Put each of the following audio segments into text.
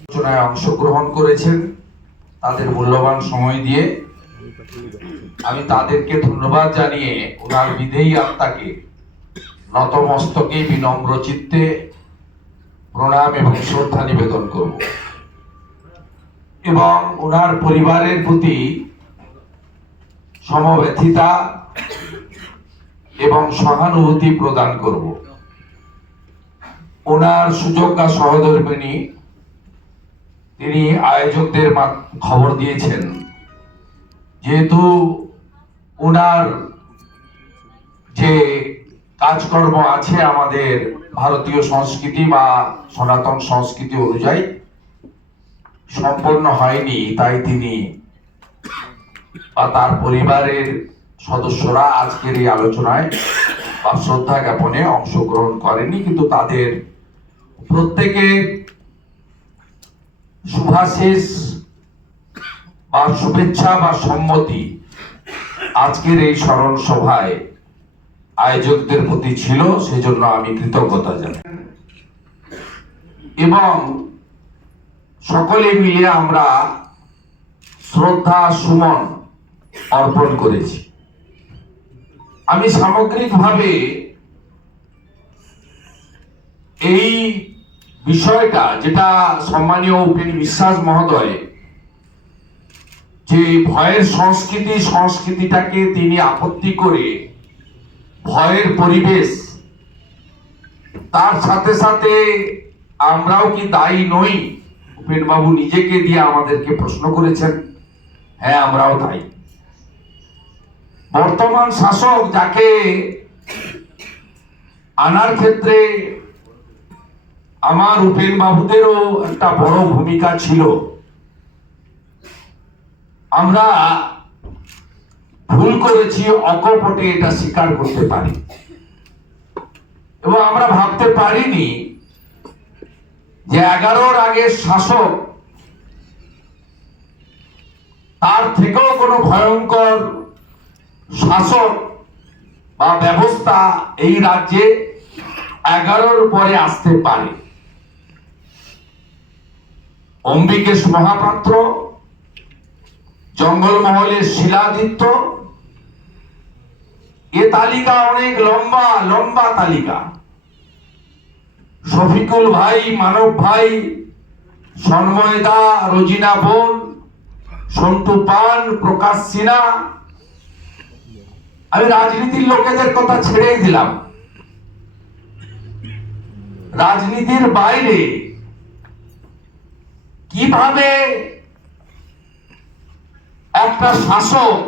আলোচনায় অংশগ্রহণ করেছেন তাদের মূল্যবান সময় দিয়ে। আমি তাদেরকে ধন্যবাদ জানিয়ে ওনার বিধেয়ী আত্মাকে নতমস্তকে বিনম্র চিত্তে প্রণাম এবং শ্রদ্ধা নিবেদন করব। এবং ওনার পরিবারের প্রতি সমব্যথিতা এবং সহানুভূতি প্রদান করব। ওনার সুযোগ্যা সহধর্মিনী তিনি আয়োজকদের খবর দিয়েছেন। যেহেতু ওনার যে কাজকর্ম আছে আমাদের ভারতীয় সংস্কৃতি বা সনাতন সংস্কৃতি অনুযায়ী সম্পন্ন হয়নি, তাই তিনি বা তার পরিবারের সদস্যরা আজকের এই আলোচনায় বা শ্রদ্ধা জ্ঞাপনে অংশগ্রহণ করেনি কিন্তু তাদের প্রত্যেকের শুভাশিস বা শুভেচ্ছা বা সম্মতি আজকের এই স্মরণ সভায় আয়োজকদের প্রতি ছিল, সেজন্য আমি কৃতজ্ঞতা জানাই। এবং সকলে মিলে আমরা শ্রদ্ধা সুমন অর্পণ করেছি। আমি সামগ্রিকভাবে এই বিষয়টা যেটা সম্মানীয় উপেন বিশ্বাস মহোদয়, যে ভয়ের সংস্কৃতি, সংস্কৃতিটাকে তিনি আপত্তি করে ভয়ের পরিবেশ, তার সাথে সাথে আমরাও কি দায়ী নই? উপেন বাবু নিজেকে দিয়ে আমাদেরকে প্রশ্ন করেছেন। হ্যাঁ আমরাও দায়ী বর্তমান শাসক যাকে আনার ক্ষেত্রে আমার উপেন বাবুদেরও একটা বড় ভূমিকা ছিল। আমরা ভুল করেছি, অকপটে এটা স্বীকার করতে পারি। এবং আমরা ভাবতে পারিনি যে এগারোর আগে শাসক তার থেকেও কোনো ভয়ঙ্কর শাসক বা ব্যবস্থা এই রাজ্যে এগারোর পরে আসতে পারে। অম্বিকেশ মহাপাত্র, জঙ্গলমহলের শিলাদিত্য। এ তালিকা অনেক লম্বা লম্বা তালিকা। শফিকুল ভাই, মানব ভাই সন্ময় দা রোজিনা বোন সন্টু পান প্রকাশ সিনহা। আমি রাজনীতির লোকেদের কথা ছেড়েই দিলাম। রাজনীতির বাইরে কীভাবে একটা শাসক,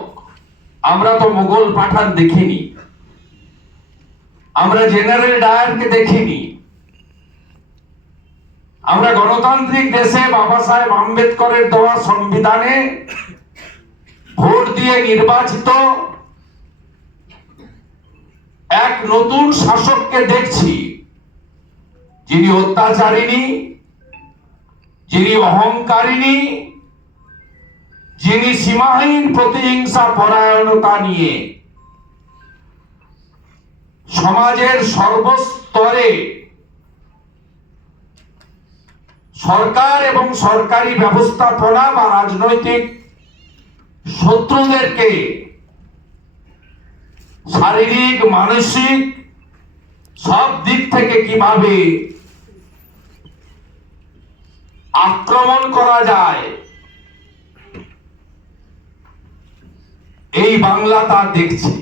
আমরা তো মুঘল পাঠান দেখিনি, আমরা জেনারেল ডায়ারকে দেখিনি, আমরা গণতান্ত্রিক দেশে বাবা সাহেব আম্বেদকরের দেওয়া সংবিধানে ভোট দিয়ে নির্বাচিত এক নতুন শাসককে দেখছি, যিনি অত্যাচারিণী যিনি অহংকারিণী, যিনি সীমাহীন প্রতিহিংসা পরায়ণতা নিয়ে সমাজের সর্বস্তরে সরকার এবং সরকারি ব্যবস্থাপনা বা রাজনৈতিক শত্রুদেরকে শারীরিক, মানসিক সব দিক থেকে কীভাবে আক্রমণ করা যায়। এই বাংলা তা দেখছি।